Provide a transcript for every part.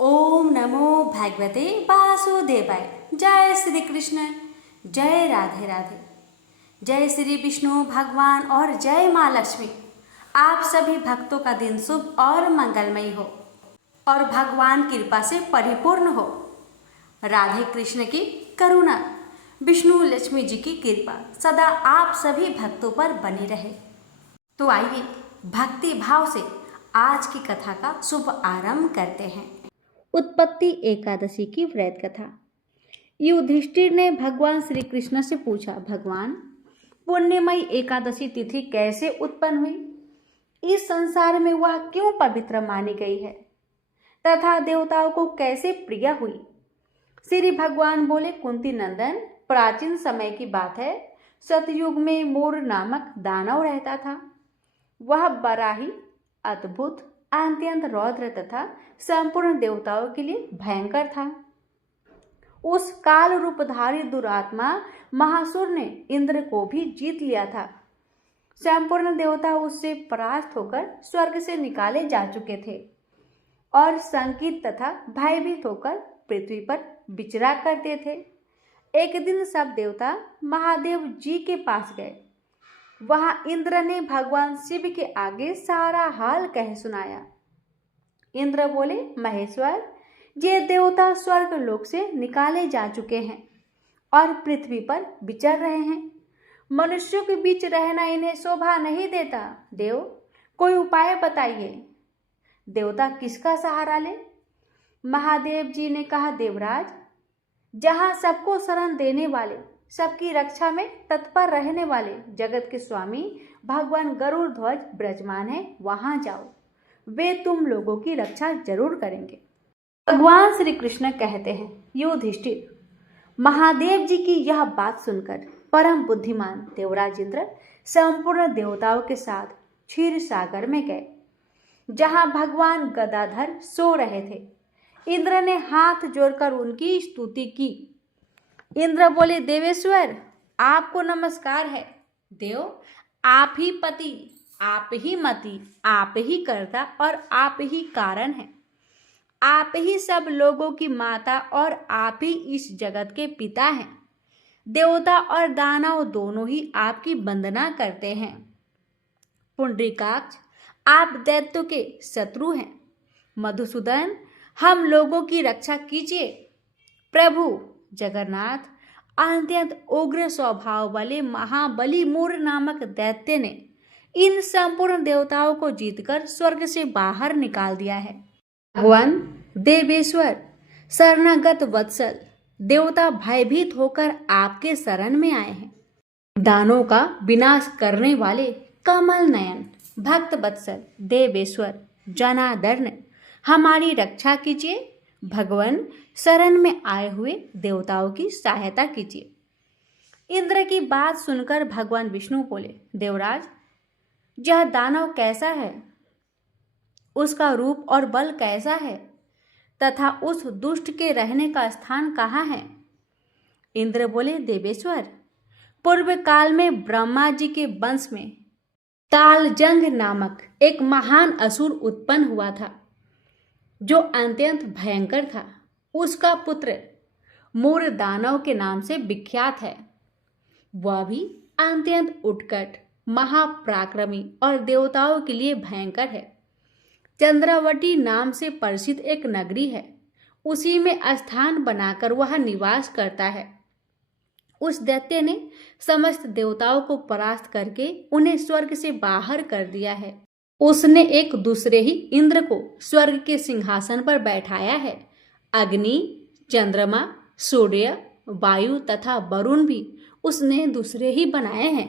ओम नमो भगवते वासुदेवाय। जय श्री कृष्ण, जय राधे राधे। जय श्री विष्णु भगवान और जय माँ लक्ष्मी। आप सभी भक्तों का दिन शुभ और मंगलमय हो और भगवान कृपा से परिपूर्ण हो। राधे कृष्ण की करुणा, विष्णु लक्ष्मी जी की कृपा सदा आप सभी भक्तों पर बनी रहे। तो आइए भक्ति भाव से आज की कथा का शुभ आरंभ करते हैं। उत्पत्ति एकादशी की व्रत कथा। युधिष्ठिर ने भगवान श्री कृष्ण से पूछा, भगवान, पुण्यमयी एकादशी तिथि कैसे उत्पन्न हुई? इस संसार में वह क्यों पवित्र मानी गई है तथा देवताओं को कैसे प्रिय हुई? श्री भगवान बोले, कुंती नंदन, प्राचीन समय की बात है। सतयुग में मोर नामक दानव रहता था। वह बड़ा ही अद्भुत, अत्यंत रौद्र तथा संपूर्ण देवताओं के लिए भयंकर था। उस काल रूपधारी दुरात्मा महासुर ने इंद्र को भी जीत लिया था। संपूर्ण देवता उससे परास्त होकर स्वर्ग से निकाले जा चुके थे और संकित तथा भयभीत होकर पृथ्वी पर विचरा करते थे। एक दिन सब देवता महादेव जी के पास गए। वहां इंद्र ने भगवान शिव के आगे सारा हाल कह सुनाया। इंद्र बोले, महेश्वर, ये देवता स्वर्ग लोक से निकाले जा चुके हैं और पृथ्वी पर विचर रहे हैं। मनुष्यों के बीच रहना इन्हें शोभा नहीं देता। देव, कोई उपाय बताइए। देवता किसका सहारा ले? महादेव जी ने कहा, देवराज, जहां सबको शरण देने वाले, सबकी रक्षा में तत्पर रहने वाले जगत के स्वामी भगवान गरुड़ ध्वज विराजमान है, वहां जाओ। वे तुम लोगों की रक्षा जरूर करेंगे। भगवान श्री कृष्ण कहते हैं, युधिष्ठिर, महादेव जी की यह बात सुनकर परम बुद्धिमान देवराज इंद्र संपूर्ण देवताओं के साथ क्षीर सागर में गए, जहां भगवान गदाधर सो रहे थे। इंद्र ने हाथ जोड़कर उनकी स्तुति की। इंद्र बोले, देवेश्वर, आपको नमस्कार है। देव, आप ही पति, आप ही मति, आप ही कर्ता और आप ही कारण हैं। आप ही सब लोगों की माता और आप ही इस जगत के पिता हैं। देवता और दानव दोनों ही आपकी वंदना करते हैं। पुंडरीकाक्ष, आप दैत्यों के शत्रु हैं। मधुसूदन, हम लोगों की रक्षा कीजिए। प्रभु जगन्नाथ, अत्यंत उग्र स्वभाव वाले महाबली मूर नामक दैत्य ने इन संपूर्ण देवताओं को जीतकर स्वर्ग से बाहर निकाल दिया है। भगवान देवेश्वर, शरणागत वत्सल, देवता भयभीत होकर आपके शरण में आए हैं। दानों का विनाश करने वाले कमल नयन भक्त वत्सल देवेश्वर जनार्दन, हमारी रक्षा कीजिए। भगवान, शरण में आए हुए देवताओं की सहायता कीजिए। इंद्र की बात सुनकर भगवान विष्णु बोले, देवराज, यह दानव कैसा है? उसका रूप और बल कैसा है तथा उस दुष्ट के रहने का स्थान कहाँ है? इंद्र बोले, देवेश्वर, पूर्व काल में ब्रह्मा जी के वंश में तालजंग नामक एक महान असुर उत्पन्न हुआ था, जो अत्यंत भयंकर था। उसका पुत्र मूर दानव के नाम से विख्यात है। वह भी अत्यंत उत्कट, महापराक्रमी और देवताओं के लिए भयंकर है। चंद्रावती नाम से प्रसिद्ध एक नगरी है, उसी में स्थान बनाकर वह निवास करता है। उस दैत्य ने समस्त देवताओं को परास्त करके उन्हें स्वर्ग से बाहर कर दिया है। उसने एक दूसरे ही इंद्र को स्वर्ग के सिंहासन पर बैठाया है। अग्नि, चंद्रमा, सूर्य, वायु तथा वरुण भी उसने दूसरे ही बनाए हैं।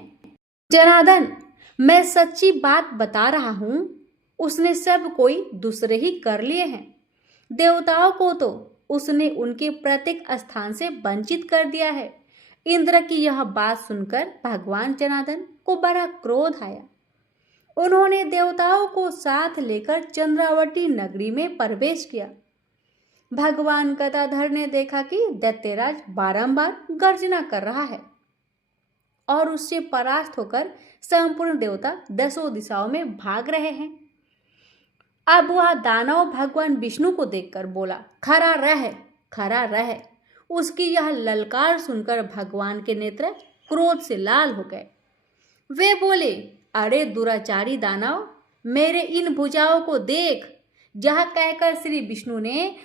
जनार्दन, मैं सच्ची बात बता रहा हूं, उसने सब कोई दूसरे ही कर लिए हैं। देवताओं को तो उसने उनके प्रत्येक स्थान से वंचित कर दिया है। इंद्र की यह बात सुनकर भगवान जनार्दन को बड़ा क्रोध आया। उन्होंने देवताओं को साथ लेकर चंद्रावती नगरी में प्रवेश किया। भगवान गदाधर ने देखा कि दैत्यराज बारंबार गर्जना कर रहा है और उससे परास्त होकर संपूर्ण देवता दसों दिशाओं में भाग रहे हैं। अब वह दानव भगवान विष्णु को देखकर बोला, खड़ा रह, खड़ा रह। उसकी यह ललकार सुनकर भगवान के नेत्र क्रोध से लाल हो गए। वे बोले, अरे दुराचारी दानव, मेरे इन भुजाओं को देख। यह कहकर श्री विष्णु ने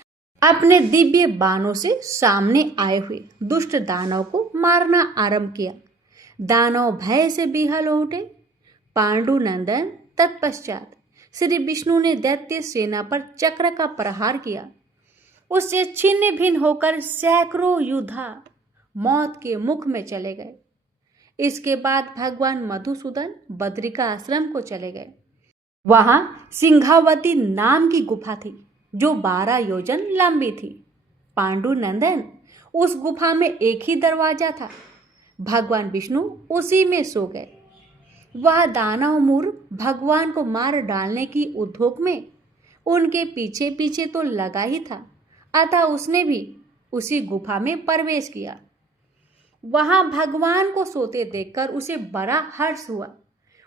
अपने दिव्य बाणों से सामने आए हुए दुष्ट दानव को मारना आरंभ किया। दानव भय से विहल हो उठे। पांडुनंदन तत्पश्चात श्री विष्णु ने दैत्य सेना पर चक्र का प्रहार किया। उससे छिन्न भिन्न होकर सैकड़ों योद्धा मौत के मुख में चले गए। इसके बाद भगवान मधुसूदन बद्रिका आश्रम को चले गए। वहां सिंहावती नाम की गुफा थी जो 12 योजन लंबी थी। पांडुनंदन, उस गुफा में एक ही दरवाजा था। भगवान विष्णु उसी में सो गए। वह दानव मूर भगवान को मार डालने की उद्योग में उनके पीछे पीछे तो लगा ही था, अतः उसने भी उसी गुफा में प्रवेश किया। वहां भगवान को सोते देखकर उसे बड़ा हर्ष हुआ।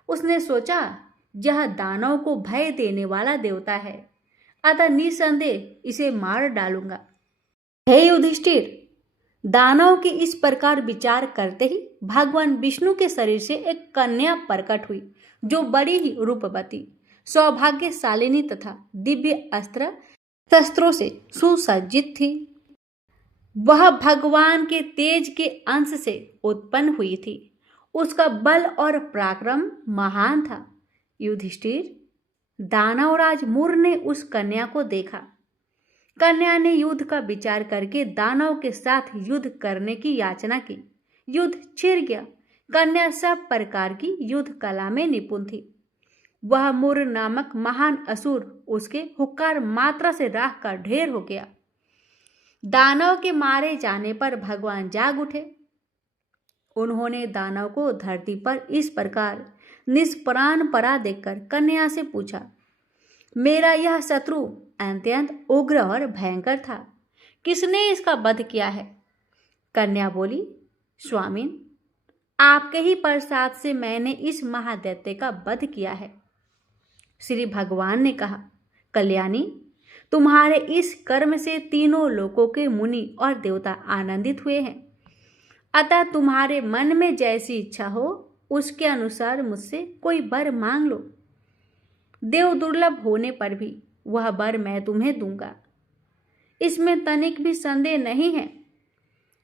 उसने सोचा, यह दानव को भय देने वाला देवता है, अतः निसंदेह इसे मार डालूंगा। हे युधिष्ठिर, दानव के इस प्रकार विचार करते ही भगवान विष्णु के शरीर से एक कन्या प्रकट हुई जो बड़ी ही रूपवती, सौभाग्यशालिनी तथा दिव्य अस्त्र शस्त्रों से सुसज्जित थी। वह भगवान के तेज के अंश से उत्पन्न हुई थी। उसका बल और पराक्रम महान था। युधिष्ठिर, दानवराज मूर ने उस कन्या को देखा। कन्या ने युद्ध का विचार करके दानव के साथ युद्ध करने की याचना की। युद्ध छिड़ गया। कन्या सब प्रकार की युद्ध कला में निपुण थी। वह मूर नामक महान असुर उसके हुक्कार मात्रा से राख का ढेर हो गया। दानव के मारे जाने पर भगवान जाग उठे। उन्होंने दानव को धरती पर इस प्रकार निष्प्राण पड़ा देखकर कन्या से पूछा, मेरा यह शत्रु अत्यंत उग्र और भयंकर था, किसने इसका वध किया है? कन्या बोली, स्वामिन, आपके ही प्रसाद से मैंने इस महादैत्य का वध किया है। श्री भगवान ने कहा, कल्याणी, तुम्हारे इस कर्म से तीनों लोकों के मुनि और देवता आनंदित हुए हैं, अतः तुम्हारे मन में जैसी इच्छा हो उसके अनुसार मुझसे कोई वर मांग लो। देव दुर्लभ होने पर भी वह वर मैं तुम्हें दूंगा, इसमें तनिक भी संदेह नहीं है।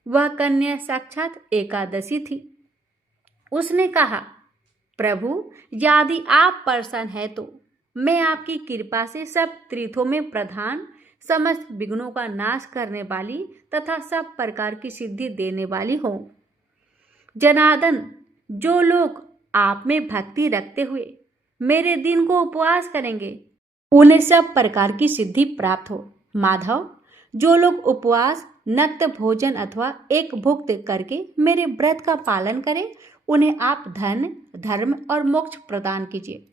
वह कन्या साक्षात एकादशी थी। उसने कहा, प्रभु, यदि आप प्रसन्न है तो मैं आपकी कृपा से सब तीर्थों में प्रधान, समस्त विघ्नों का नाश करने वाली तथा सब प्रकार की सिद्धि देने वाली हूँ। जनार्दन, जो लोग आप में भक्ति रखते हुए मेरे दिन को उपवास करेंगे उन्हें सब प्रकार की सिद्धि प्राप्त हो। माधव, जो लोग उपवास, नक्त भोजन अथवा एक भुक्त करके मेरे व्रत का पालन करें उन्हें आप धन, धर्म और मोक्ष प्रदान कीजिए।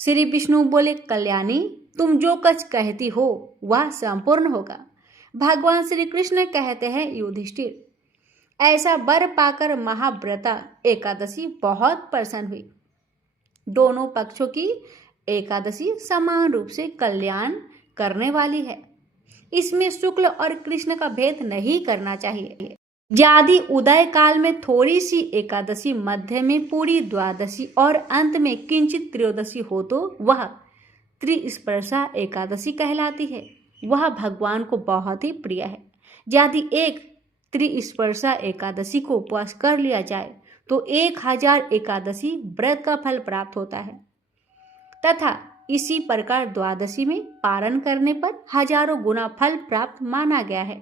श्री विष्णु बोले, कल्याणी, तुम जो कुछ कहती हो वह संपूर्ण होगा। भगवान श्री कृष्ण कहते हैं, युधिष्ठिर, ऐसा वर पाकर महाव्रता एकादशी बहुत प्रसन्न हुई। दोनों पक्षों की एकादशी समान रूप से कल्याण करने वाली है। इसमें शुक्ल और कृष्ण का भेद नहीं करना चाहिए। यदि उदय काल में थोड़ी सी एकादशी, मध्य में पूरी द्वादशी और अंत में किंचित त्रयोदशी हो तो वह त्रिस्पर्शा एकादशी कहलाती है। वह भगवान को बहुत ही प्रिय है। यदि एक त्रिस्पर्शा एकादशी को उपवास कर लिया जाए तो 1000 एकादशी व्रत का फल प्राप्त होता है तथा इसी प्रकार द्वादशी में पारण करने पर हजारों गुना फल प्राप्त माना गया है।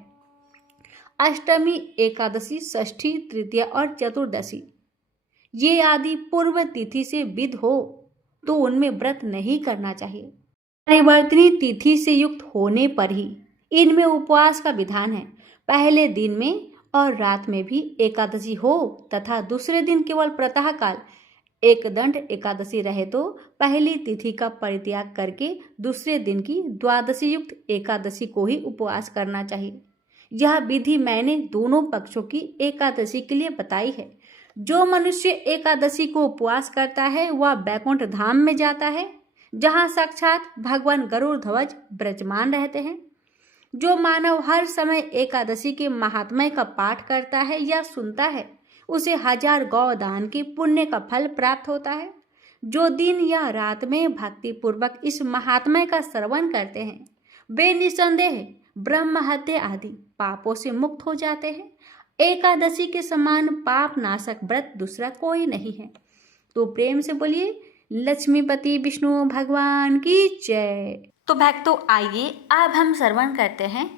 अष्टमी, एकादशी, षष्ठी, तृतीया और चतुर्दशी ये आदि पूर्व तिथि से विद हो तो उनमें व्रत नहीं करना चाहिए। परिवर्तनी तिथि से युक्त होने पर ही इनमें उपवास का विधान है। पहले दिन में और रात में भी एकादशी हो तथा दूसरे दिन केवल प्रातः काल एकदंड एकादशी रहे तो पहली तिथि का परित्याग करके दूसरे दिन की द्वादशी युक्त एकादशी को ही उपवास करना चाहिए। यह विधि मैंने दोनों पक्षों की एकादशी के लिए बताई है। जो मनुष्य एकादशी को उपवास करता है वह बैकुंठ धाम में जाता है, जहाँ साक्षात भगवान गरुड़ ध्वज विराजमान रहते हैं। जो मानव हर समय एकादशी के महात्म्य का पाठ करता है या सुनता है, उसे 1000 गौदान की पुण्य का फल प्राप्त होता है। जो दिन या रात में भक्ति पूर्वक इस महात्म्य का श्रवण करते हैं, वे निसंदेह ब्रह्म हत्या आदि पापों से मुक्त हो जाते हैं। एकादशी के समान पाप नाशक व्रत दूसरा कोई नहीं है। तो प्रेम से बोलिए लक्ष्मीपति विष्णु भगवान की जय। तो भक्तों, आइए अब हम श्रवण करते हैं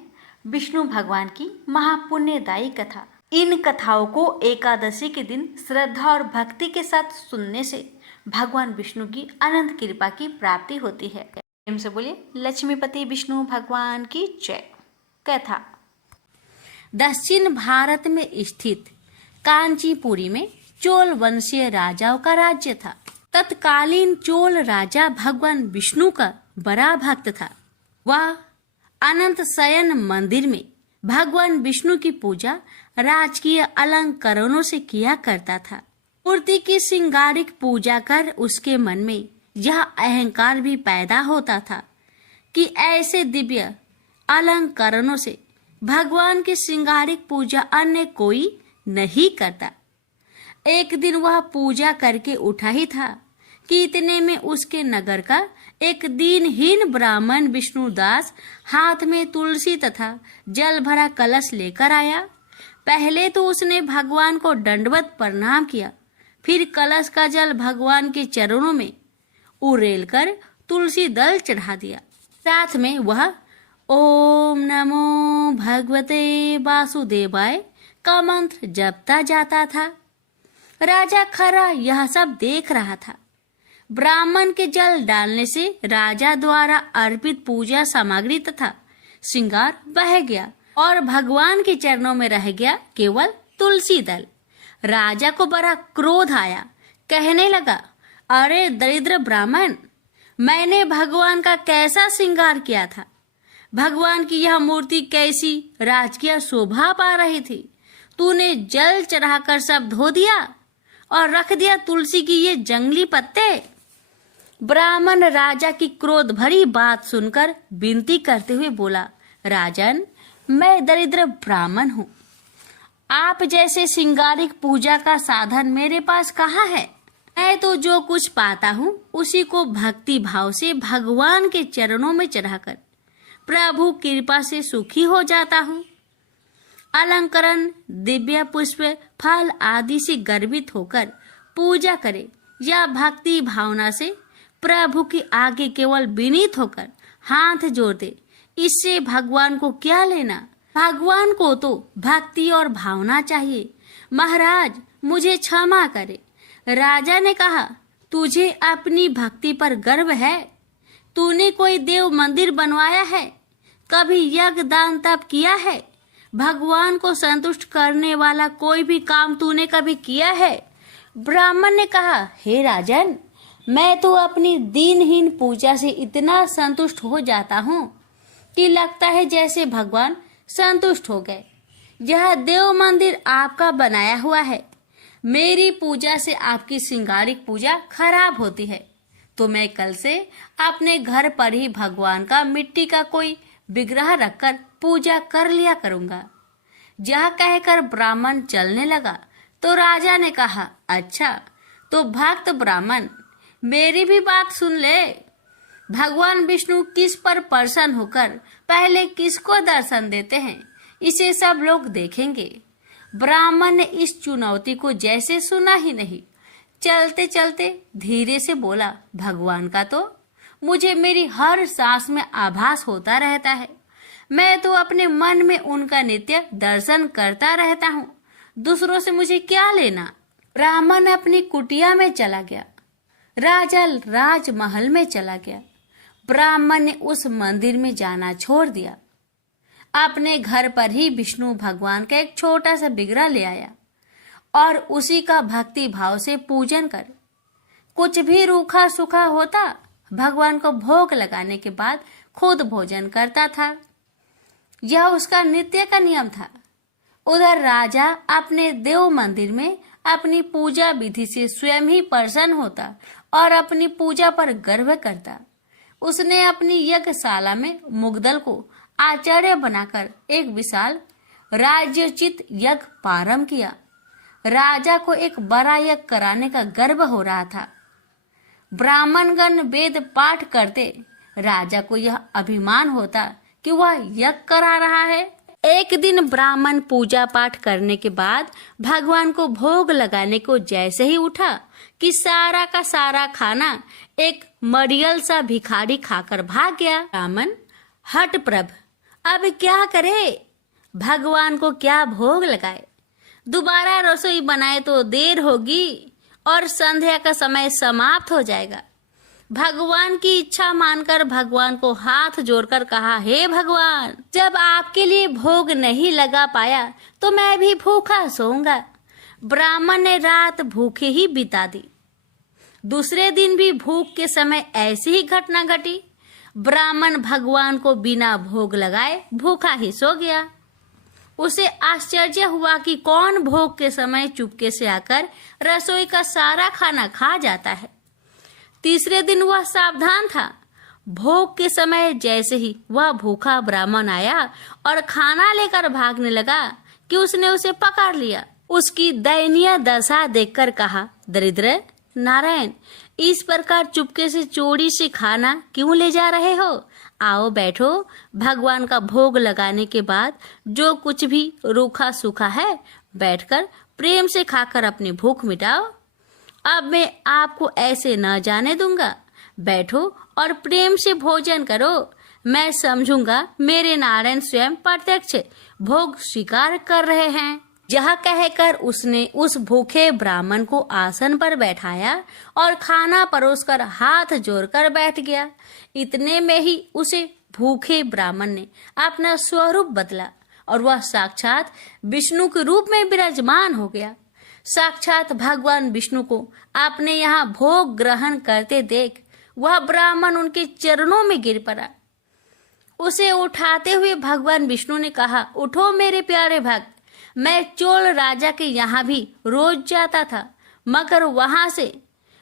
विष्णु भगवान की महापुण्यदायी कथा। इन कथाओं को एकादशी के दिन श्रद्धा और भक्ति के साथ सुनने से भगवान विष्णु की अनंत कृपा की प्राप्ति होती है। प्रेम से बोलिए लक्ष्मीपति विष्णु भगवान की जय। कथा। दक्षिण भारत में स्थित कांचीपुरी में चोल वंशीय राजाओं का राज्य था। तत्कालीन चोल राजा भगवान विष्णु का बड़ा भक्त था। वह अनंत शयन मंदिर में भगवान विष्णु की पूजा राजकीय अलंकरणों से किया करता था। मूर्ति की श्रृंगारिक पूजा कर उसके मन में यह अहंकार भी पैदा होता था कि ऐसे दिव्य अलंकरणों से भगवान की श्रृंगारिक पूजा अन्य कोई नहीं करता। एक दिन वह पूजा करके उठा ही था कि इतने में उसके नगर का एक दीनहीन ब्राह्मण विष्णुदास हाथ में तुलसी तथा जल भरा कलश लेकर आया। पहले तो उसने भगवान को दंडवत प्रणाम किया, फिर कलश का जल भगवान के चरणों में उड़ेल कर तुलसी दल चढ़ा दिया। साथ में वह ओम नमो भगवते वासुदेवाय का मंत्र जपता जाता था। राजा खरा यह सब देख रहा था। ब्राह्मण के जल डालने से राजा द्वारा अर्पित पूजा सामग्री तथा श्रृंगार बह गया और भगवान के चरणों में रह गया केवल तुलसी दल। राजा को बड़ा क्रोध आया। कहने लगा, अरे दरिद्र ब्राह्मण, मैंने भगवान का कैसा श्रृंगार किया था। भगवान की यह मूर्ति कैसी राजकीय शोभा पा रही थी। तूने जल चढ़ाकर सब धो दिया और रख दिया तुलसी की ये जंगली पत्ते। ब्राह्मण राजा की क्रोध भरी बात सुनकर विनती करते हुए बोला, राजन, मैं दरिद्र ब्राह्मण हूँ। आप जैसे श्रृंगारिक पूजा का साधन मेरे पास कहाँ है। मैं तो जो कुछ पाता हूँ उसी को भक्ति भाव से भगवान के चरणों में चढ़ाकर प्रभु कृपा से सुखी हो जाता हूँ। अलंकरण, दिव्य पुष्प, फल आदि से गर्वित होकर पूजा करे या भक्ति भावना से प्रभु के आगे केवल विनीत होकर हाथ जोड़ दे, इससे भगवान को क्या लेना। भगवान को तो भक्ति और भावना चाहिए। महाराज, मुझे क्षमा करे। राजा ने कहा, तुझे अपनी भक्ति पर गर्व है। तूने कोई देव मंदिर बनवाया है, कभी यज्ञ दान तप किया है, भगवान को संतुष्ट करने वाला कोई भी काम तूने कभी किया है। ब्राह्मण ने कहा, हे राजन, मैं तो अपनी दीनहीन पूजा से इतना संतुष्ट हो जाता हूँ कि लगता है जैसे भगवान संतुष्ट हो गए। यह देव मंदिर आपका बनाया हुआ है। मेरी पूजा से आपकी श्रृंगारिक पूजा खराब होती है, तो मैं कल से अपने घर पर ही भगवान का मिट्टी का कोई विग्रह रखकर पूजा कर लिया करूंगा। यह कहकर ब्राह्मण चलने लगा तो राजा ने कहा, अच्छा तो भक्त ब्राह्मण, मेरी भी बात सुन ले। भगवान विष्णु किस पर प्रसन्न होकर पहले किसको दर्शन देते हैं, इसे सब लोग देखेंगे। ब्राह्मण ने इस चुनौती को जैसे सुना ही नहीं, चलते चलते धीरे से बोला, भगवान का तो मुझे मेरी हर सांस में आभास होता रहता है। मैं तो अपने मन में उनका नित्य दर्शन करता रहता हूँ। दूसरों से मुझे क्या लेना। ब्राह्मण अपनी कुटिया में चला गया। राजा राजमहल में चला गया। ब्राह्मण ने उस मंदिर में जाना छोड़ दिया। अपने घर पर ही विष्णु भगवान का एक छोटा सा विग्रह ले आया और उसी का भक्ति भाव से पूजन कर कुछ भी रूखा सूखा होता भगवान को भोग लगाने के बाद खुद भोजन करता था। यह उसका नित्य का नियम था। उधर राजा अपने देव मंदिर में अपनी पूजा विधि से स्वयं ही प्रसन्न होता और अपनी पूजा पर गर्व करता। उसने अपनी यज्ञशाला में मुग्दल को आचार्य बनाकर एक विशाल राज्योचित यज्ञ प्रारंभ किया। राजा को एक बड़ा यज्ञ कराने का गर्व हो रहा था। ब्राह्मणगण वेद पाठ करते, राजा को यह अभिमान होता कि वह यज्ञ करा रहा है। एक दिन ब्राह्मण पूजा पाठ करने के बाद भगवान को भोग लगाने को जैसे ही उठा कि सारा का सारा खाना एक मरियल सा भिखारी खाकर भाग गया। ब्राह्मण हठप्रभ, अब क्या करे, भगवान को क्या भोग लगाए, दोबारा रसोई बनाए तो देर होगी और संध्या का समय समाप्त हो जाएगा। भगवान की इच्छा मानकर भगवान को हाथ जोड़कर कहा, हे भगवान, जब आपके लिए भोग नहीं लगा पाया तो मैं भी भूखा सोऊंगा। ब्राह्मण ने रात भूखे ही बिता दी। दूसरे दिन भी भूख के समय ऐसी ही घटना घटी। ब्राह्मण भगवान को बिना भोग लगाए भूखा ही सो गया। उसे आश्चर्य हुआ कि कौन भोग के समय चुपके से आकर रसोई का सारा खाना खा जाता है। तीसरे दिन वह सावधान था। भोग के समय जैसे ही वह भूखा ब्राह्मण आया और खाना लेकर भागने लगा कि उसने उसे पकड़ लिया। उसकी दयनीय दशा देखकर कहा, दरिद्र नारायण, इस प्रकार चुपके से चोरी से खाना क्यों ले जा रहे हो? आओ बैठो, भगवान का भोग लगाने के बाद जो कुछ भी रूखा सूखा है बैठकर प्रेम से खाकर अपनी भूख मिटाओ। अब मैं आपको ऐसे न जाने दूंगा। बैठो और प्रेम से भोजन करो। मैं समझूंगा मेरे नारायण स्वयं प्रत्यक्ष भोग स्वीकार कर रहे हैं। यह कहकर उसने उस भूखे ब्राह्मण को आसन पर बैठाया और खाना परोसकर हाथ जोड़कर बैठ गया। इतने में ही उसे भूखे ब्राह्मण ने अपना स्वरूप बदला और वह साक्षात विष्णु के रूप में विराजमान हो गया। साक्षात भगवान विष्णु को आपने यहाँ भोग ग्रहण करते देख वह ब्राह्मण उनके चरणों में गिर पड़ा। उसे उठाते हुए भगवान विष्णु ने कहा, उठो मेरे प्यारे भक्त, मैं चोल राजा के यहाँ भी रोज जाता था, मगर वहां से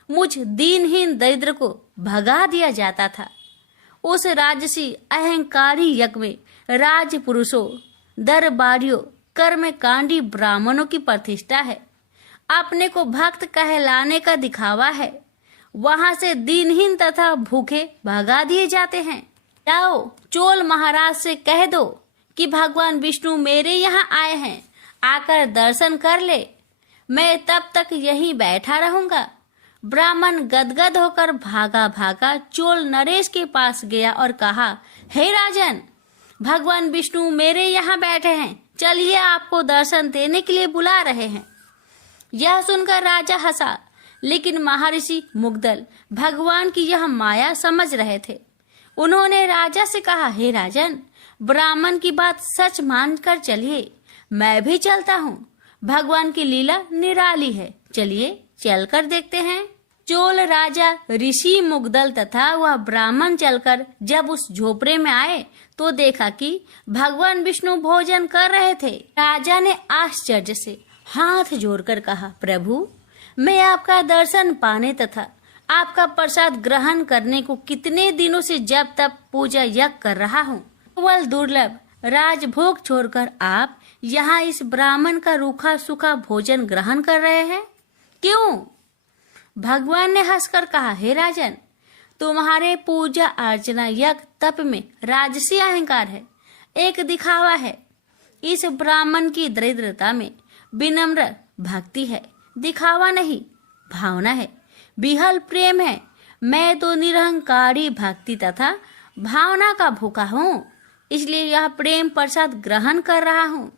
मुझ दीनहीन दरिद्र को भगा दिया जाता था। उस राजसी अहंकारी यज्ञ में राजपुरुषों, दरबारियों, कर्मकांडी ब्राह्मणों की प्रतिष्ठा है। अपने को भक्त कहलाने का दिखावा है। वहां से दीनहीन तथा भूखे भगा दिए जाते हैं। जाओ चोल महाराज से कह दो कि भगवान विष्णु मेरे यहाँ आए हैं, आकर दर्शन कर ले। मैं तब तक यहीं बैठा रहूंगा। ब्राह्मण गदगद होकर भागा भागा चोल नरेश के पास गया और कहा, हे राजन, भगवान विष्णु मेरे यहाँ बैठे हैं, चलिए आपको दर्शन देने के लिए बुला रहे हैं। यह सुनकर राजा हंसा, लेकिन महर्षि मुग्दल भगवान की यह माया समझ रहे थे। उन्होंने राजा से कहा, हे राजन, ब्राह्मण की बात सच मानकर चलिए, मैं भी चलता हूँ। भगवान की लीला निराली है, चलिए चलकर देखते हैं। चोल राजा ऋषि मुग्दल तथा वह ब्राह्मण चलकर जब उस झोपड़े में आए तो देखा कि भगवान विष्णु भोजन कर रहे थे। राजा ने आश्चर्य से हाथ जोड़कर कहा, प्रभु, मैं आपका दर्शन पाने तथा आपका प्रसाद ग्रहण करने को कितने दिनों से जब तक पूजा यज्ञ कर रहा हूँ। केवल दुर्लभ राजभोग छोड़कर आप यहाँ इस ब्राह्मण का रूखा सूखा भोजन ग्रहण कर रहे हैं, क्यों? भगवान ने हंसकर कहा, हे राजन, तुम्हारे पूजा अर्चना यज्ञ तप में राजसी अहंकार है, एक दिखावा है। इस ब्राह्मण की दरिद्रता में विनम्र भक्ति है, दिखावा नहीं, भावना है, विहल प्रेम है। मैं तो निरहंकारी भक्ति तथा भावना का भूखा हूँ, इसलिए यह प्रेम प्रसाद ग्रहण कर रहा हूँ।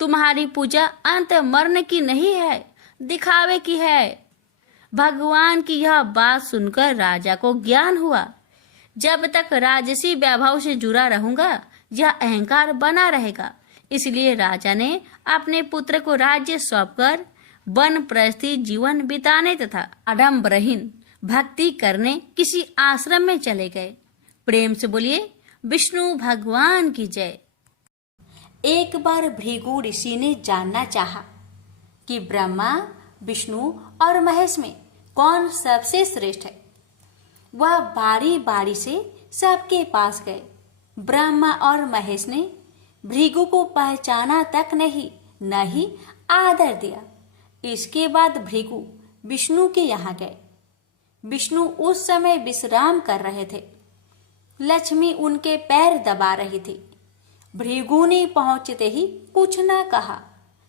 तुम्हारी पूजा अंत मरण की नहीं है, दिखावे की है। भगवान की यह बात सुनकर राजा को ज्ञान हुआ। जब तक राजसी वैभव से जुड़ा रहूंगा यह अहंकार बना रहेगा। इसलिए राजा ने अपने पुत्र को राज्य सौंपकर वन प्रस्थी जीवन बिताने तथा आडंबरहीन भक्ति करने किसी आश्रम में चले गए। प्रेम से बोलिए विष्णु भगवान की जय। एक बार भृगु ऋषि ने जानना चाहा कि ब्रह्मा, विष्णु और महेश में कौन सबसे श्रेष्ठ है। वह बारी बारी से सबके पास गए। ब्रह्मा और महेश ने भृगु को पहचाना तक नहीं, न ही आदर दिया। इसके बाद भृगु विष्णु के यहाँ गए। विष्णु उस समय विश्राम कर रहे थे। लक्ष्मी उनके पैर दबा रही थी। भृगु ने पहुंचते ही कुछ न कहा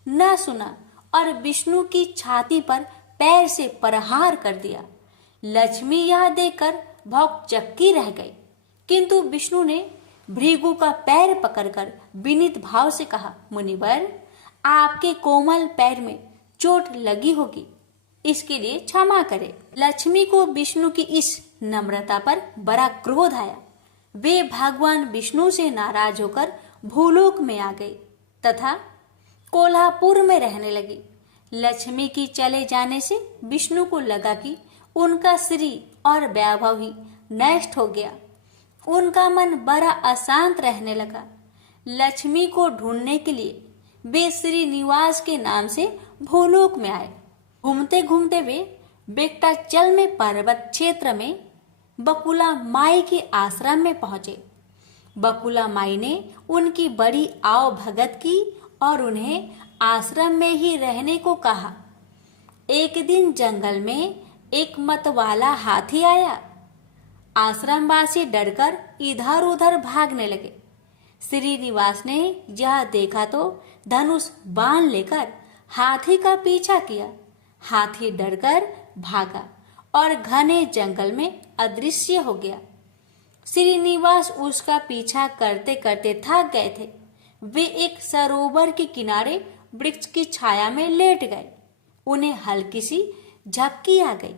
न सुना और विष्णु की छाती पर पैर से प्रहार कर दिया। लक्ष्मी यह देखकर भौंकचक्की रह गई, किंतु विष्णु ने भृगु का पैर पकड़कर विनीत भाव से कहा, मुनिवर, आपके कोमल पैर में चोट लगी होगी, इसके लिए क्षमा करें। लक्ष्मी को विष्णु की इस नम्रता पर बड़ा क्रोध आया। वे भगवान विष्णु से नाराज होकर भूलोक में आ गई तथा कोल्हापुर में रहने लगी। लक्ष्मी की चले जाने से विष्णु को लगा कि उनका श्री और वैभव ही नष्ट हो गया। उनका मन बड़ा अशांत रहने लगा। लक्ष्मी को ढूंढने के लिए वे श्रीनिवास के नाम से भूलोक में आए। घूमते घूमते वे बेक्टाचल में पर्वत क्षेत्र में बकुला माई के आश्रम में पहुंचे। बकुला माई ने उनकी बड़ी आव भगत की और उन्हें आश्रम में ही रहने को कहा। एक दिन जंगल में एक मतवाला हाथी आया। आश्रमवासी डरकर इधर उधर भागने लगे। श्रीनिवास ने यह देखा तो धनुष बाण लेकर हाथी का पीछा किया। हाथी डरकर भागा और घने जंगल में अदृश्य हो गया। श्रीनिवास उसका पीछा करते करते थक गए थे। वे एक सरोवर के किनारे वृक्ष की छाया में लेट गए। उन्हें हल्की सी झपकी आ गई।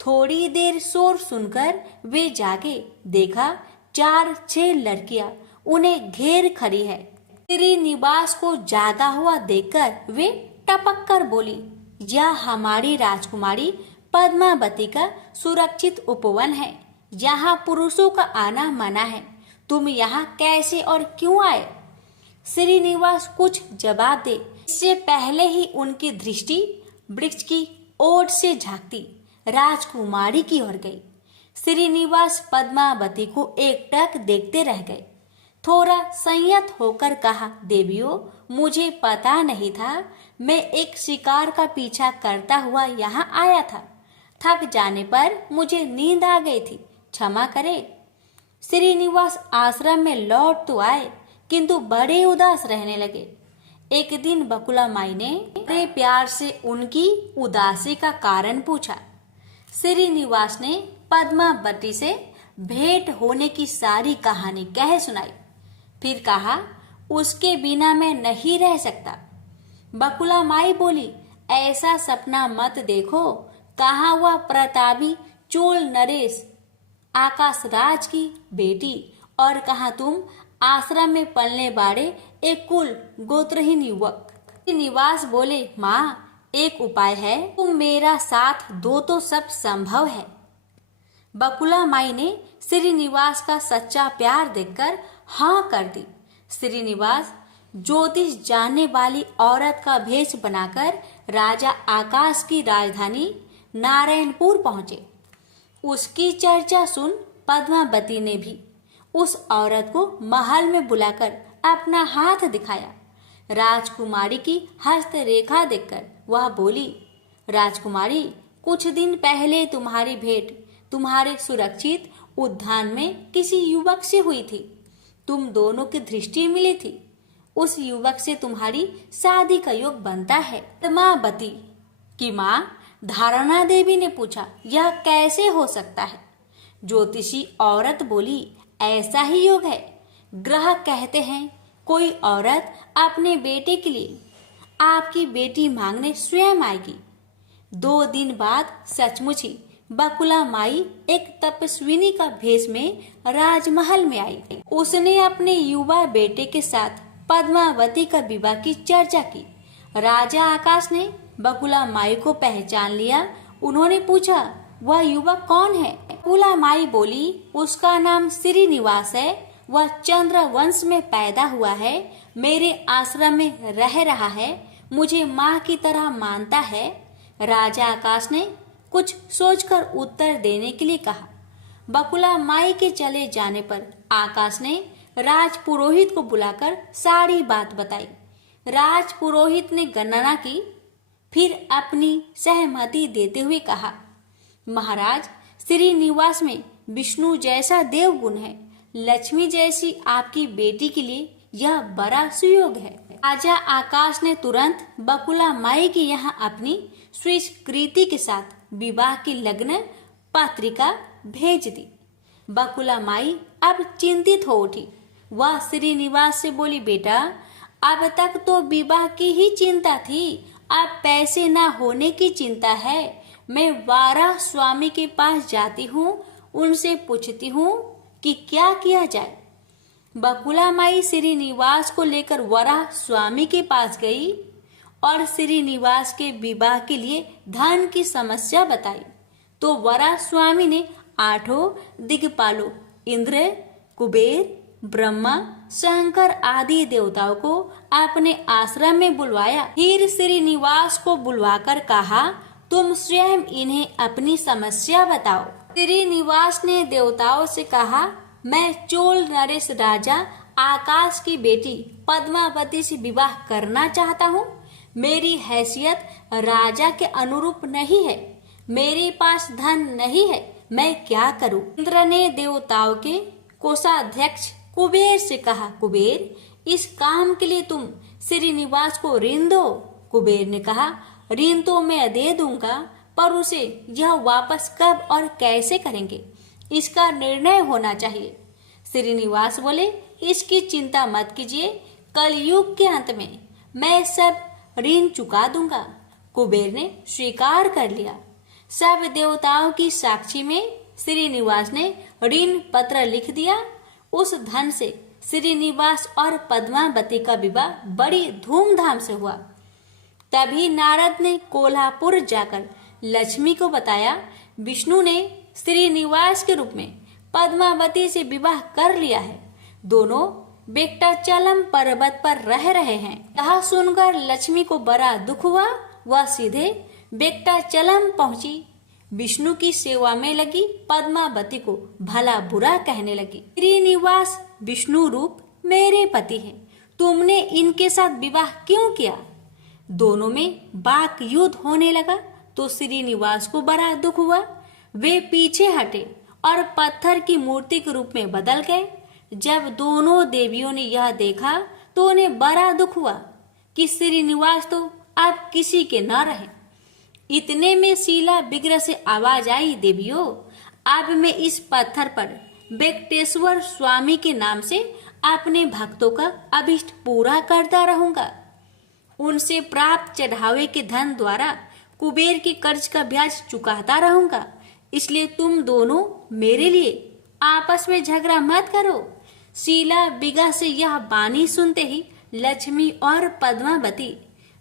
थोड़ी देर शोर सुनकर वे जागे। देखा 4-6 लड़कियां उन्हें घेर खड़ी है। श्रीनिवास को जागा हुआ देखकर वे टपक कर बोली, यह हमारी राजकुमारी पद्मावती का सुरक्षित उपवन है। यहाँ पुरुषों का आना मना है। तुम यहाँ कैसे और क्यों आए? श्रीनिवास कुछ जवाब दे इससे पहले ही उनकी दृष्टि वृक्ष की ओट से झांकती राजकुमारी की ओर गई। श्रीनिवास पद्मावती को एकटक देखते रह गए। थोड़ा संयत होकर कहा, देवियों, मुझे पता नहीं था। मैं एक शिकार का पीछा करता हुआ यहाँ आया था। थक जाने पर मुझे नींद आ गई थी, क्षमा करें। श्रीनिवास आश्रम में लौट तो आए, किंतु बड़े उदास रहने लगे। एक दिन बकुला माई ने बड़े प्यार से उनकी उदासी का कारण पूछा। श्रीनिवास ने पद्मावती से भेंट होने की सारी कहानी कह सुनाई। फिर कहा, उसके बिना मैं नहीं रह सकता। बकुला माई बोली, ऐसा सपना मत देखो। कहा वह प्रतापी चोल नरेश आकाश राज की बेटी, और कहा तुम आश्रम में पलने बाड़े एक कुल गोत्रहीन युवक। श्रीनिवास बोले, माँ, एक उपाय है, तुम मेरा साथ दो तो सब संभव है। बकुला माई ने श्रीनिवास का सच्चा प्यार देखकर हाँ कर दी। श्रीनिवास ज्योतिष जानने वाली औरत का भेष बनाकर राजा आकाश की राजधानी नारायणपुर पहुंचे। उसकी चर्चा सुन पद्मावती ने भी उस औरत को महल में बुलाकर अपना हाथ दिखाया। राजकुमारी की हस्तरेखा देखकर वह बोली, राजकुमारी, कुछ दिन पहले तुम्हारी भेंट तुम्हारे सुरक्षित उद्यान में किसी युवक से हुई थी। तुम दोनों की दृष्टि मिली थी। उस युवक से तुम्हारी शादी का योग बनता है। पद्मावती की माँ धारणा देवी ने पूछा, यह कैसे हो सकता है? ज्योतिषी औरत बोली, ऐसा ही योग है। ग्रह कहते हैं कोई औरत अपने बेटे के लिए आपकी बेटी मांगने स्वयं आएगी। 2 दिन बाद सचमुच ही बकुला माई एक तपस्विनी का भेष में राजमहल में आई। उसने अपने युवा बेटे के साथ पद्मावती का विवाह की चर्चा की। राजा आकाश ने बकुला माई को पहचान लिया। उन्होंने पूछा, वह युवक कौन है? बकुला माई बोली, उसका नाम श्रीनिवास है। वह चंद्र वंश में पैदा हुआ है। मेरे आश्रम में रह रहा है। मुझे माँ की तरह मानता है। राजा आकाश ने कुछ सोचकर उत्तर देने के लिए कहा। बकुला माई के चले जाने पर आकाश ने राज पुरोहित को बुलाकर सारी बात बताई। राज पुरोहित ने गणना की, फिर अपनी सहमति देते हुए कहा, महाराज, श्रीनिवास में विष्णु जैसा देवगुण है। लक्ष्मी जैसी आपकी बेटी के लिए यह बड़ा सुयोग है। राजा आकाश ने तुरंत बकुला माई के यहाँ अपनी स्वीकृति के साथ विवाह की लग्न पत्रिका भेज दी। बकुला माई अब चिंतित हो उठी। वह श्रीनिवास से बोली, बेटा, अब तक तो विवाह की ही चिंता थी, अब पैसे न होने की चिंता है। मैं वाराह स्वामी के पास जाती हूँ, उनसे पूछती हूँ कि क्या किया जाए। बकुला माई श्रीनिवास को लेकर वराह स्वामी के पास गई और श्रीनिवास के विवाह के लिए धन की समस्या बताई। तो वराह स्वामी ने 8 दिक्पालों इंद्र, कुबेर, ब्रह्मा, शंकर आदि देवताओं को अपने आश्रम में बुलवाया। फिर श्रीनिवास को बुलवाकर कहा, तुम स्वयं इन्हें अपनी समस्या बताओ। श्रीनिवास ने देवताओं से कहा, मैं चोल नरेश राजा आकाश की बेटी पद्मावती से विवाह करना चाहता हूँ। मेरी हैसियत राजा के अनुरूप नहीं है, मेरे पास धन नहीं है, मैं क्या करूँ। इंद्र ने देवताओं के कोषाध्यक्ष कुबेर से कहा, कुबेर, इस काम के लिए तुम श्रीनिवास को ऋण दो। कुबेर ने कहा, ऋण तो मैं दे दूंगा, पर उसे यह वापस कब और कैसे करेंगे, इसका निर्णय होना चाहिए। श्रीनिवास बोले, इसकी चिंता मत कीजिए, कलयुग के अंत में मैं सब ऋण चुका दूंगा। कुबेर ने स्वीकार कर लिया। सब देवताओं की साक्षी में श्रीनिवास ने ऋण पत्र लिख दिया। उस धन से श्रीनिवास और पद्मावती का विवाह बड़ी धूमधाम से हुआ। तभी नारद ने कोल्हापुर जाकर लक्ष्मी को बताया, विष्णु ने श्रीनिवास के रूप में पद्मावती से विवाह कर लिया है। दोनों वेंकटाचलम पर्वत पर रह रहे हैं। यह सुनकर लक्ष्मी को बड़ा दुख हुआ। वह सीधे वेंकटाचलम पहुंची, विष्णु की सेवा में लगी, पद्मावती को भला बुरा कहने लगी। श्रीनिवास विष्णु रूप मेरे पति हैं, तुमने इनके साथ विवाह क्यों किया। दोनों में वाक युद्ध होने लगा तो श्रीनिवास को बड़ा दुख हुआ। वे पीछे हटे और पत्थर की मूर्ति के रूप में बदल गए। जब दोनों देवियों ने यह देखा तो उन्हें बड़ा दुख हुआ कि श्रीनिवास तो अब किसी के न रहे। इतने में शीला विग्रह से आवाज आई, देवियों, अब मैं इस पत्थर पर वेंकटेश्वर स्वामी के नाम से अपने भक्तों का अभिष्ट पूरा करता रहूंगा। उनसे प्राप्त चढ़ावे के धन द्वारा कुबेर के कर्ज का ब्याज चुकाता रहूंगा। इसलिए तुम दोनों मेरे लिए आपस में झगड़ा मत करो। शीला विग्रह से यह वाणी सुनते ही लक्ष्मी और पद्मावती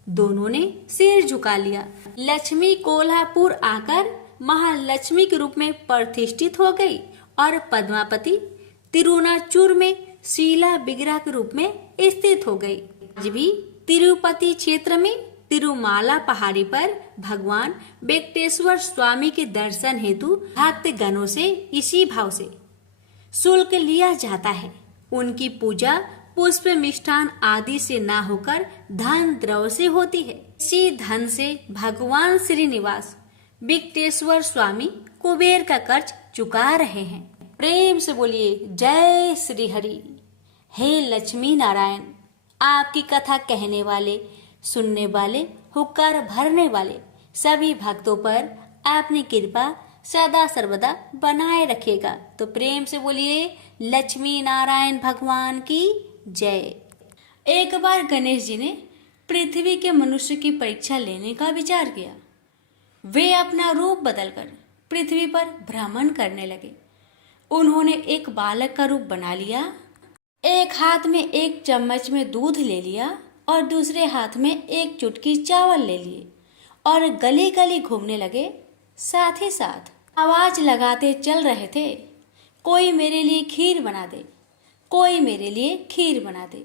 दोनों ने सिर झुका लिया। लक्ष्मी कोल्हापुर आकर महालक्ष्मी के रूप में प्रतिष्ठित हो गई और पद्मावती तिरुनाचूर में शीला विग्रह के रूप में स्थित हो गई। आज भी तिरुपति क्षेत्र में तिरुमाला पहाड़ी पर भगवान वेंकटेश्वर स्वामी के दर्शन हेतु भक्त गणों से इसी भाव से शुल्क लिया जाता है। उनकी पूजा पुष्प मिष्ठान आदि से ना होकर धन द्रव्य से होती है। इसी धन से भगवान श्रीनिवास वेंकटेश्वर स्वामी कुबेर का कर्ज चुका रहे हैं। प्रेम से बोलिए जय श्री हरि। हे लक्ष्मी नारायण, आपकी कथा कहने वाले, सुनने वाले, हुक्कार भरने वाले सभी भक्तों पर आपने कृपा सदा सर्वदा बनाए रखेगा। तो प्रेम से बोलिए लक्ष्मी नारायण भगवान की जय। एक बार गणेश जी ने पृथ्वी के मनुष्य की परीक्षा लेने का विचार किया। वे अपना रूप बदलकर पृथ्वी पर भ्रमण करने लगे। उन्होंने एक बालक का रूप बना लिया। एक हाथ में एक चम्मच में दूध ले लिया और दूसरे हाथ में एक चुटकी चावल ले लिए और गली गली घूमने लगे। साथ ही साथ आवाज लगाते चल रहे थे, कोई मेरे लिए खीर बना दे, कोई मेरे लिए खीर बना दे।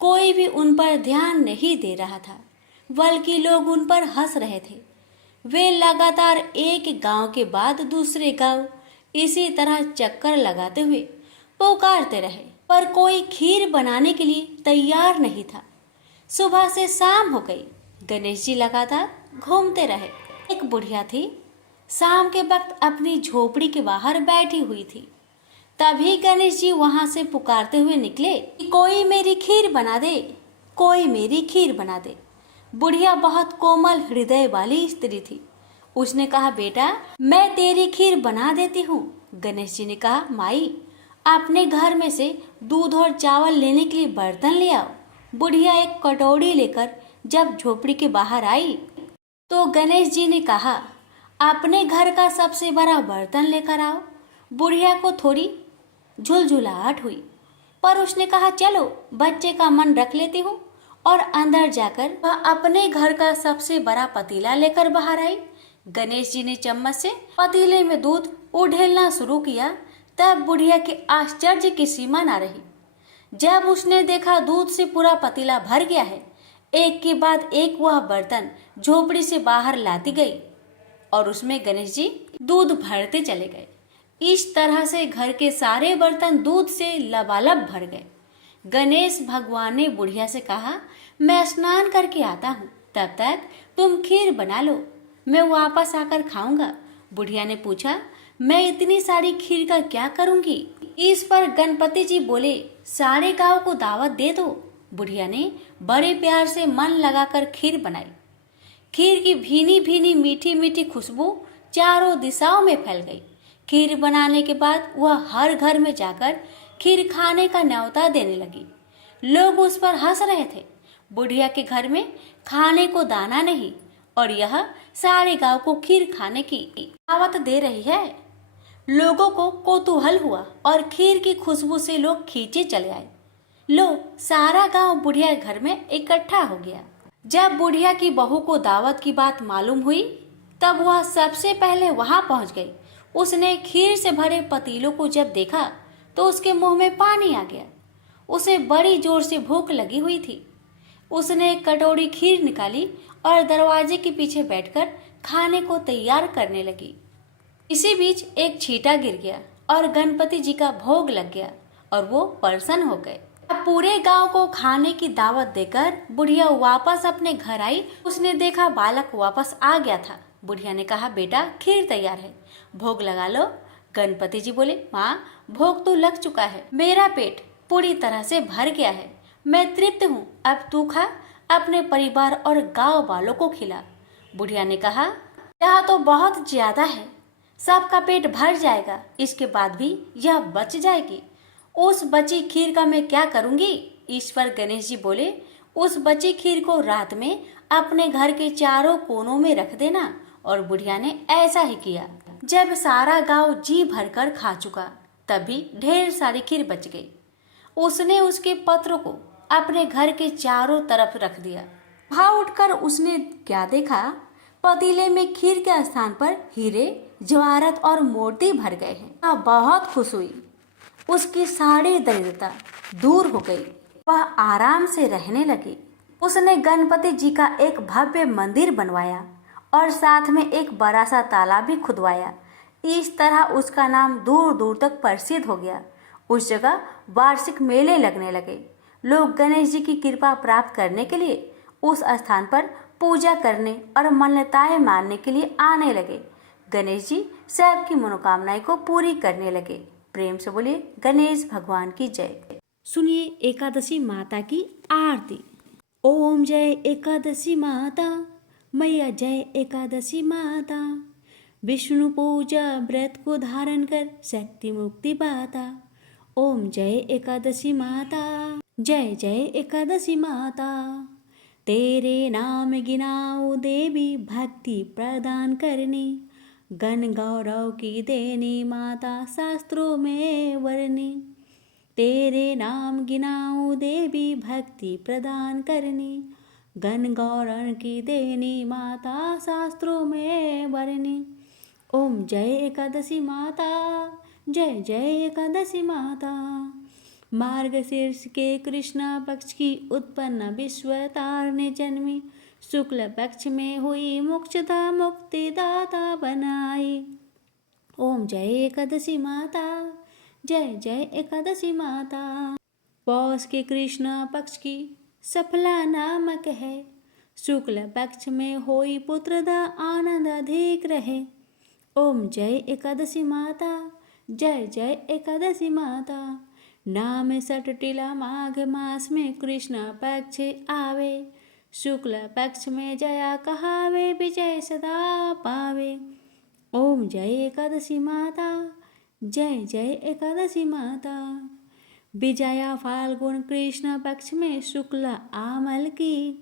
कोई भी उन पर ध्यान नहीं दे रहा था, बल्कि लोग उन पर हंस रहे थे। वे लगातार एक गांव के बाद दूसरे गांव इसी तरह चक्कर लगाते हुए पुकारते रहे, पर कोई खीर बनाने के लिए तैयार नहीं था। सुबह से शाम हो गई, गणेश जी लगातार घूमते रहे। एक बुढ़िया थी, शाम के वक्त अपनी झोपड़ी के बाहर बैठी हुई थी। तभी गणेश जी वहां से पुकारते हुए निकले कि कोई मेरी खीर बना दे, कोई मेरी खीर बना दे। बुढ़िया बहुत कोमल हृदय वाली स्त्री थी। उसने कहा, बेटा मैं तेरी खीर बना देती हूँ। गणेश जी ने कहा, माई अपने घर में से दूध और चावल लेने के लिए बर्तन ले आओ। बुढ़िया एक कटोरी लेकर जब झोपड़ी के बाहर आई तो गणेश जी ने कहा, अपने घर का सबसे बड़ा बर्तन लेकर आओ। बुढ़िया को थोड़ी झुलझुलाहट हुई, पर उसने कहा, चलो बच्चे का मन रख लेती हूँ, और अंदर जाकर वह अपने घर का सबसे बड़ा पतीला लेकर बाहर आई। गणेश जी ने चम्मच से पतीले में दूध उड़ेलना शुरू किया। तब बुढ़िया के आश्चर्य की सीमा ना रही। जब उसने देखा दूध से पूरा पतीला भर गया है, एक के बाद एक वह बर्तन झोपड़ी से बाहर लाती गई और उसमें गणेश जी दूध भरते चले गए। इस तरह से घर के सारे बर्तन दूध से लबालब भर गए। गणेश भगवान ने बुढ़िया से कहा, मैं स्नान करके आता हूँ, तब तक तुम खीर बना लो, मैं वापस आकर खाऊंगा। बुढ़िया ने पूछा, मैं इतनी सारी खीर का क्या करूंगी? इस पर गणपति जी बोले, सारे गांव को दावत दे दो। बुढ़िया ने बड़े प्यार से मन लगाकर खीर बनाई। खीर की भीनी भीनी मीठी मीठी खुशबू चारों दिशाओं में फैल गई। खीर बनाने के बाद वह हर घर में जाकर खीर खाने का न्योता देने लगी। लोग उस पर हंस रहे थे। बुढ़िया के घर में खाने को दाना नहीं और यह सारे गांव को खीर खाने की दावत दे रही है। लोगों को कौतूहल हुआ और खीर की खुशबू से लोग खींचे चले आए। लो, सारा गांव बुढ़िया घर में इकट्ठा हो गया। जब बुढ़िया की बहू को दावत की बात मालूम हुई, तब वह सबसे पहले वहां पहुंच गई। उसने खीर से भरे पतीलों को जब देखा तो उसके मुंह में पानी आ गया। उसे बड़ी जोर से भूख लगी हुई थी। उसने एक कटोरी खीर निकाली और दरवाजे के पीछे बैठकर खाने को तैयार करने लगी। इसी बीच एक छींटा गिर गया और गणपति जी का भोग लग गया और वो प्रसन्न हो गए। अब पूरे गांव को खाने की दावत देकर बुढ़िया वापस अपने घर आई। उसने देखा बालक वापस आ गया था। बुढ़िया ने कहा, बेटा खीर तैयार है, भोग लगा लो। गणपति जी बोले, माँ भोग तो लग चुका है, मेरा पेट पूरी तरह से भर गया है, मैं तृप्त हूँ, अब तू खा, अपने परिवार और गांव वालों को खिला। बुढ़िया ने कहा, यह तो बहुत ज्यादा है, सबका पेट भर जाएगा, इसके बाद भी यह बच जाएगी। उस बची खीर का मैं क्या करूंगी? इस पर गणेश जी बोले, उस बची खीर को रात में अपने घर के चारों कोनों में रख देना। और बुढ़िया ने ऐसा ही किया। जब सारा गांव जी भरकर खा चुका, तभी ढेर सारी खीर बच गई। उसने उसके पत्र को अपने घर के चारों तरफ रख दिया। वहां उठकर उसने क्या देखा? पतीले में खीर के स्थान पर हीरे, जवाहरात और मोती भर गए हैं। बहुत खुश हुई। उसकी सारी दरिद्रता दूर हो गई। वह आराम से रहने लगी। उसने गणपति जी का एक भव्य मंदिर बनवाया और साथ में एक बड़ा सा तालाब भी खुदवाया। इस तरह उसका नाम दूर दूर तक प्रसिद्ध हो गया। उस जगह वार्षिक मेले लगने लगे। लोग गणेश जी की कृपा प्राप्त करने के लिए उस स्थान पर पूजा करने और मान्यताएं मानने के लिए आने लगे। गणेश जी सबकी मनोकामनाएं को पूरी करने लगे। प्रेम से बोलिए गणेश भगवान की जय। सुनिए एकादशी माता की आरती। ओम जय एकादशी माता, मैया जय एकादशी माता। विष्णु पूजा व्रत को धारण कर शक्ति मुक्ति पाता। ओम जय एकादशी माता, जय जय एकादशी माता। तेरे नाम गिनाओ देवी, भक्ति प्रदान करने, गण गौरव की देनी माता, शास्त्रों में वर्णी। तेरे नाम गिनाओ देवी, भक्ति प्रदान करने, गण गौरव की देनी माता, शास्त्रों में वर्णी। ओम जय एकादशी माता, जय जय एकादशी माता। मार्गशीर्ष के कृष्ण पक्ष की उत्पन्न विश्वतारिणी जन्मी, शुक्ल पक्ष में हुई मोक्षदा मुक्तिदाता बनाई। ओम जय एकादशी माता, जय जय एकादशी माता। पौष के कृष्ण पक्ष की सफला नामक है, शुक्ल पक्ष में होई पुत्रदा आनंद अधिक रहे। ओम जय एकादशी माता, जय जय एकादशी माता। नाम सटटिला माघ मास में कृष्ण पक्ष आवे, शुक्ल पक्ष में जया कहावे विजय सदा पावे। ओम जय एकादशी माता, जय जय एकादशी माता। विजया फाल्गुन कृष्ण पक्ष में शुक्ल आमल की,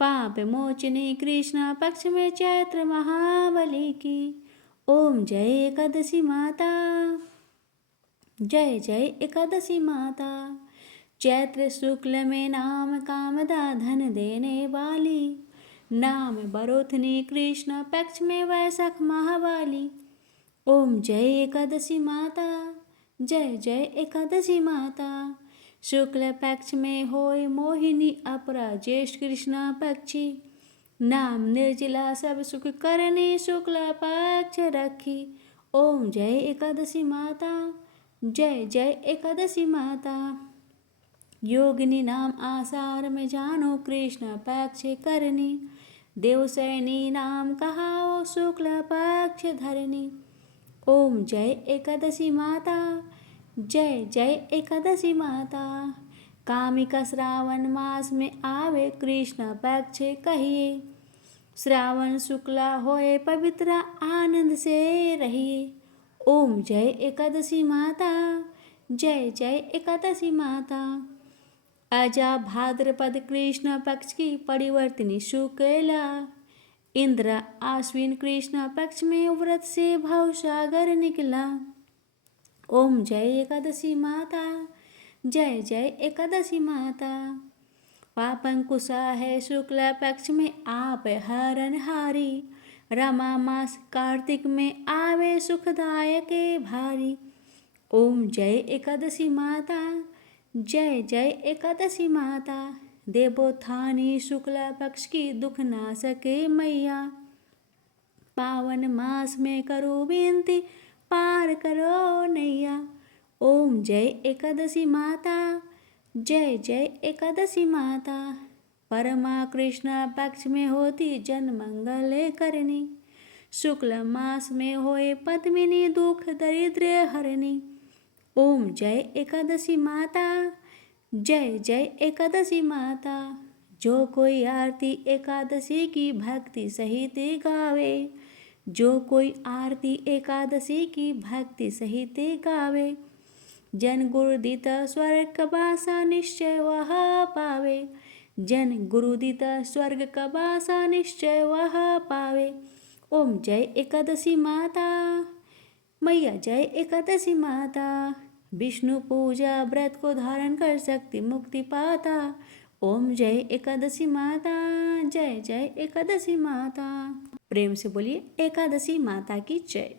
पाप मोचनी कृष्ण पक्ष में चैत्र महाबली की। ओम जय एकादशी माता, जय जय एकादशी माता। चैत्र शुक्ल में नाम कामदा धन देने वाली, नाम बरोथनी कृष्ण पक्ष में वैशाख महावाली। ओम जय एकादशी माता, जय जय एकादशी माता। शुक्ल पक्ष में होय मोहिनी अपरा ज्येष्ठ कृष्ण पक्षी, नाम निर्जला सब सुख करनी शुक्ल पक्ष रखी। ओम जय एकादशी माता, जय जय एकादशी माता। योगिनी नाम आषाढ़ में जानो कृष्ण पक्ष करनी, देवसैनी नाम कहाओ शुक्ल पक्ष धरनी। ओम जय एकादशी माता, जय जय एकादशी माता। कामिका श्रावण मास में आवे कृष्ण पक्ष कहिए, श्रावण शुक्ला होए पवित्र आनंद से रहिए। ओम जय एकादशी माता, जय जय एकादशी माता। अजा भाद्रपद कृष्ण पक्ष की परिवर्तनी शुक्ला, इंद्र आश्विन कृष्ण पक्ष में व्रत से भवसागर निकला। ओम जय एकादशी माता, जय जय एकादशी माता। पापंकुशा है शुक्ल पक्ष में आप हरणहारी, रमा मास कार्तिक में आवे सुखदायक भारी। ओम जय एकादशी माता, जय जय एकादशी माता। देवोत्थानी शुक्ल पक्ष की दुख नाशके मैया, पावन मास में करो विनती पार करो नैया। ओम जय एकादशी माता, जय जय एकादशी माता। परमा कृष्ण पक्ष में होती जन मंगल करनी, शुक्ल मास में होए पद्मिनी दुख दरिद्र हरणी। ओम जय एकादशी माता, जय जय एकादशी माता। जो कोई आरती एकादशी की भक्ति सहित गावे, जो कोई आरती एकादशी की भक्ति सहित गावे, जन गुरुदित स्वर्ग का बासा निश्चय वह पावे। जन गुरुदित स्वर्ग का बासा निश्चय वह पावे। ओम जय एकादशी माता, मैया जय एकादशी माता। विष्णु पूजा व्रत को धारण कर सकती मुक्ति पाता। ओम जय एकादशी माता, जय जय एकादशी माता। प्रेम से बोलिए एकादशी माता की जय।